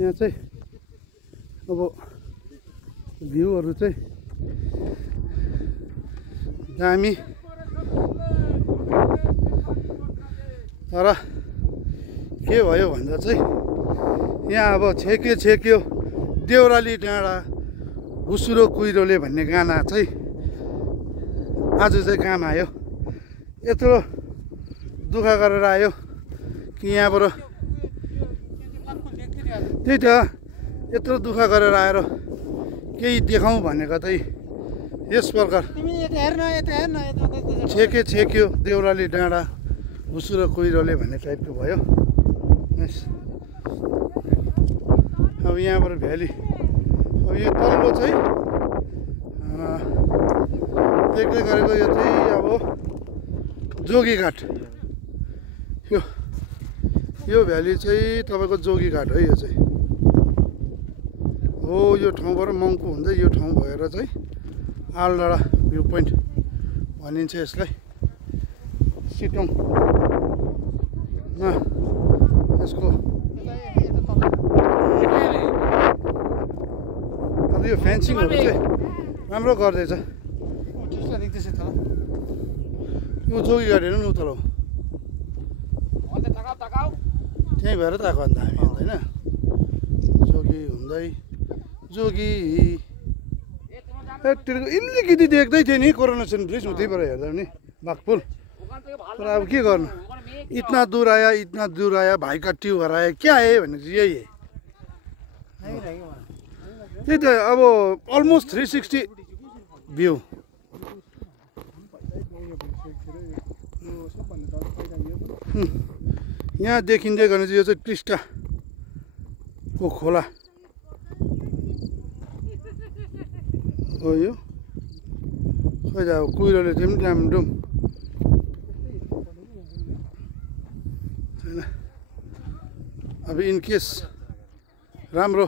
यहाँ चाहिँ अब भ्यूहरू चाहिँ दामी तर के भयो भन्दा चाहिँ यहाँ अब छेक्यो देउराली डाँडा हुसुरो कुहिरोले भन्ने गाना चाहिँ आज चाहिँ काम आयो। यत्रो दुःख गरेर आयो कि यहाँबाट त्यही त यत्रो दुःख गरेर आएर केही देखाउँ भनेको चाहिँ यस प्रकार छेक्यो देउराली डाँडा हुसुरो कुहिरोले भन्ने टाइपको भयो। अब यहाँबाट भ्याली अब यो तल्लो चाहिँ देख्दै गरेको यो चाहिँ अब जोगीघाट यो भ्याली चाहिँ तपाईँको जोगीघाट हो। यो चाहिँ हो यो ठाउँबाट मङ्पू हुँदै यो ठाउँ भएर चाहिँ आलडाँडा भ्यू पोइन्ट भनिन्छ यसलाई। सिटोङ यसको अब यो फेन्सिङहरू चाहिँ राम्रो गर्दैछ। यो जोगीघाट हेर्नु न उतल त्यहीँ भएर त आएको अन्त हामी होइन जोगी हुँदै जोगी अलिकति देख्दै थियो नि कोरोनेसन ब्रिज उतैबाट हेर्दा पनि बाघपुल। तर अब के गर्नु इतना दूर आया भाइ का ट्यू हराया क्या है भने चाहिँ यही है। त्यही त अब अलमोस्ट 360 भ्यू यहाँ देखिँदै गर्ने चाहिँ यो चाहिँ टिस्टाको खोला हो। यो खोइ अब कुहिरोले चाहिँ डामडुम छैन। अब इनकेस राम्रो